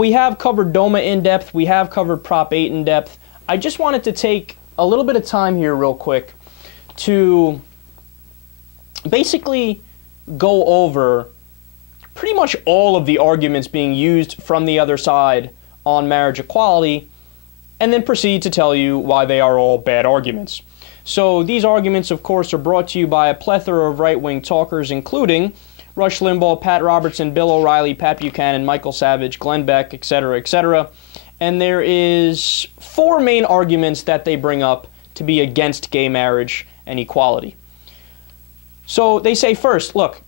We have covered DOMA in depth, we have covered Prop 8 in depth. I just wanted to take a little bit of time here real quick to basically go over pretty much all of the arguments being used from the other side on marriage equality, and then proceed to tell you why they are all bad arguments. So these arguments, of course, are brought to you by a plethora of right-wing talkers, including Rush Limbaugh, Pat Robertson, Bill O'Reilly, Pat Buchanan, Michael Savage, Glenn Beck, etc., etc. And there is 4 main arguments that they bring up to be against gay marriage and equality. So they say first, look,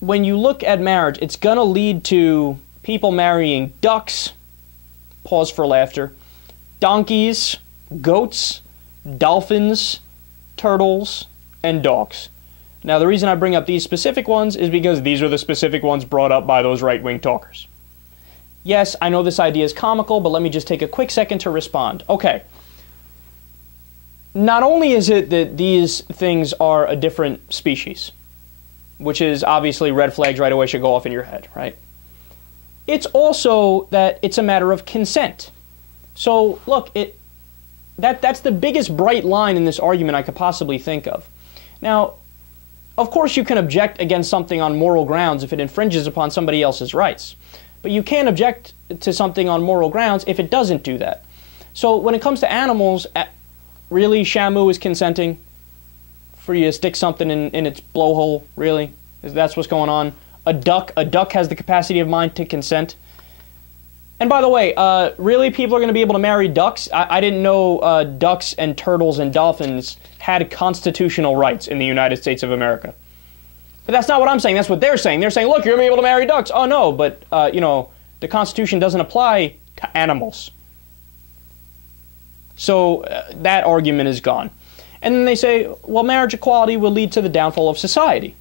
when you look at marriage, it's going to lead to people marrying ducks, pause for laughter, donkeys, goats, dolphins, turtles, and dogs. Now, the reason I bring up these specific ones is because these are the specific ones brought up by those right-wing talkers. Yes, I know this idea is comical, but let me just take a quick second to respond. Okay. Not only is it that these things are a different species, which is obviously red flags right away should go off in your head, right? It's also that it's a matter of consent. So, look, that's the biggest bright line in this argument I could possibly think of. Now, of course you can object against something on moral grounds if it infringes upon somebody else's rights. But you can't object to something on moral grounds if it doesn't do that. So when it comes to animals, really, Shamu is consenting for you to stick something in its blowhole, really? That's what's going on? A duck has the capacity of mind to consent. And by the way, really, people are going to be able to marry ducks? I didn't know ducks and turtles and dolphins had constitutional rights in the United States of America. But that's not what I'm saying. That's what they're saying. They're saying, look, you're going to be able to marry ducks. Oh, no, but, you know, the Constitution doesn't apply to animals. So that argument is gone. And then they say, well, marriage equality will lead to the downfall of society.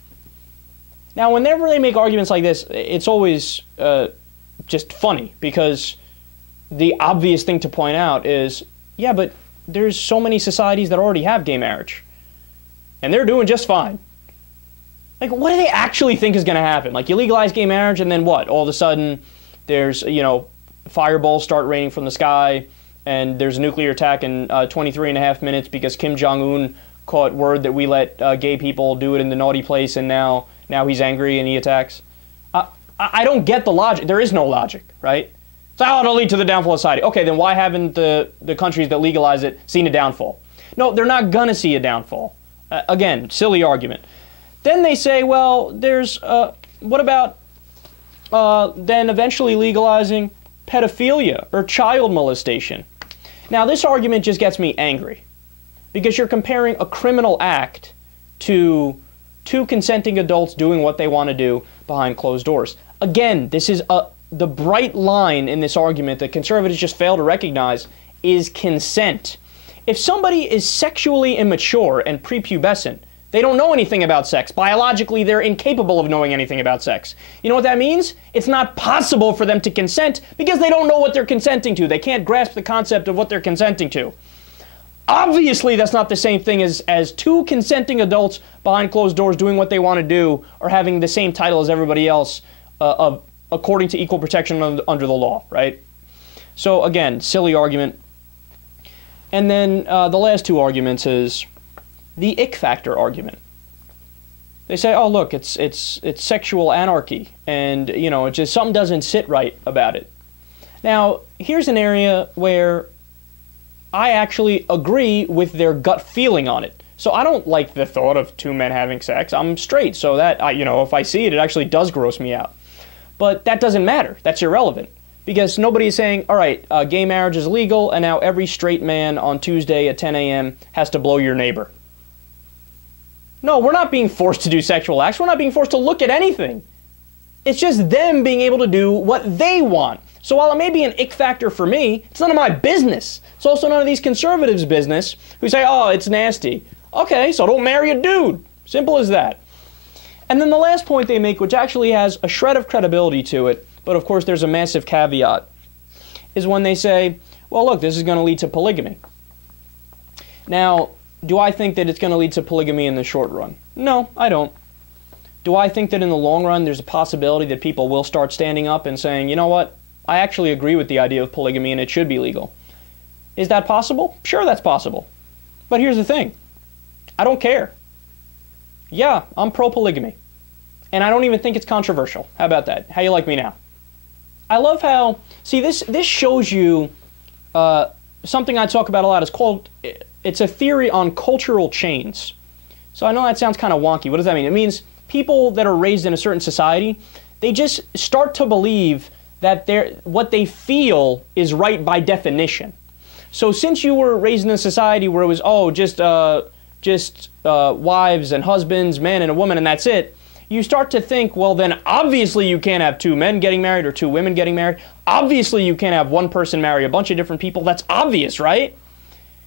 Now, whenever they make arguments like this, it's always just funny, because the obvious thing to point out is, yeah, but there's so many societies that already have gay marriage, and they're doing just fine. Like, what do they actually think is going to happen? Like, you legalize gay marriage, and then what? All of a sudden, there's, you know, fireballs start raining from the sky, and there's a nuclear attack in 23.5 minutes because Kim Jong-un caught word that we let gay people do it in the naughty place, and now he's angry and he attacks. I don't get the logic. There is no logic, right? So how it'll lead to the downfall of society. Okay, then why haven't the countries that legalize it seen a downfall? No, they're not going to see a downfall. Again, silly argument. Then they say, well, there's, what about then eventually legalizing pedophilia or child molestation? Now, this argument just gets me angry, because you're comparing a criminal act to 2 consenting adults doing what they want to do behind closed doors. Again, this is the bright line in this argument that conservatives just fail to recognize is consent. If somebody is sexually immature and prepubescent, they don't know anything about sex. Biologically, they're incapable of knowing anything about sex. You know what that means? It's not possible for them to consent because they don't know what they're consenting to. They can't grasp the concept of what they're consenting to. Obviously, that's not the same thing as 2 consenting adults behind closed doors doing what they want to do or having the same title as everybody else according to equal protection under the law, right? So again, silly argument. And then the last 2 arguments is the ick factor argument. They say, oh, look, it's sexual anarchy, and, you know, it's just something doesn't sit right about it. Now, here's an area where I actually agree with their gut feeling on it. So I don't like the thought of 2 men having sex. I'm straight, so that, you know, if I see it, it actually does gross me out. But that doesn't matter. That's irrelevant. Because nobody is saying, all right, gay marriage is legal, and now every straight man on Tuesday at 10 a.m. has to blow your neighbor. No, we're not being forced to do sexual acts. We're not being forced to look at anything. It's just them being able to do what they want. So while it may be an ick factor for me, it's none of my business. It's also none of these conservatives' business who say, oh, it's nasty. Okay, so don't marry a dude. Simple as that. And then the last point they make, which actually has a shred of credibility to it, but of course there's a massive caveat, is when they say, well, look, this is going to lead to polygamy. Now, do I think that it's going to lead to polygamy in the short run? No, I don't. Do I think that in the long run there's a possibility that people will start standing up and saying, you know what, I actually agree with the idea of polygamy and it should be legal? Is that possible? Sure, that's possible. But here's the thing. I don't care. Yeah, I'm pro-polygamy. And I don't even think it's controversial. How about that? How you like me now? I love how, see, this shows you something I talk about a lot. It's a theory on cultural chains. So I know that sounds kind of wonky. What does that mean? It means people that are raised in a certain society, they just start to believe that what they feel is right by definition. So since you were raised in a society where it was, oh, just wives and husbands, man and a woman, and that's it, you start to think, well, then obviously you can't have two men getting married or two women getting married. Obviously you can't have one person marry a bunch of different people. That's obvious, right?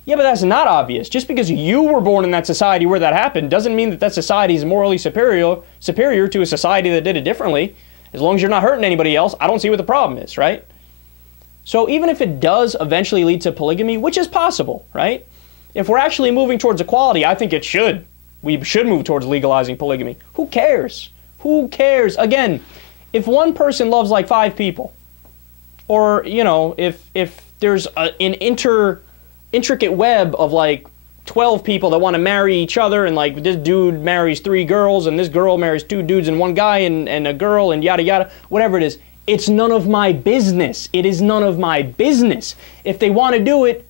Yeah, but that's not obvious. Just because you were born in that society where that happened doesn't mean that that society is morally superior to a society that did it differently. As long as you're not hurting anybody else, I don't see what the problem is, right? So even if it does eventually lead to polygamy, which is possible, right? If we're actually moving towards equality, I think it should. We should move towards legalizing polygamy. Who cares? Who cares? Again, if one person loves like 5 people, or, you know, if there's an intricate web of like 12 people that want to marry each other, and like this dude marries 3 girls, and this girl marries 2 dudes and 1 guy and a girl, and yada yada, whatever it is, it's none of my business. It is none of my business. If they want to do it,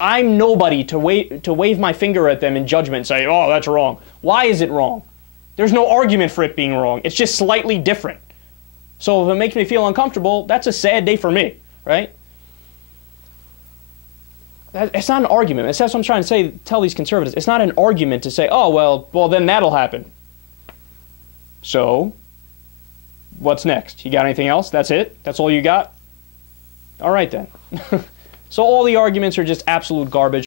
I'm nobody to wave my finger at them in judgment and say, oh, that's wrong. Why is it wrong? There's no argument for it being wrong. It's just slightly different. So if it makes me feel uncomfortable, that's a sad day for me, right? It's not an argument. That's what I'm trying to tell these conservatives. It's not an argument to say, oh, well, then that'll happen. So, what's next? You got anything else? That's it? That's all you got? All right, then. So all the arguments are just absolute garbage.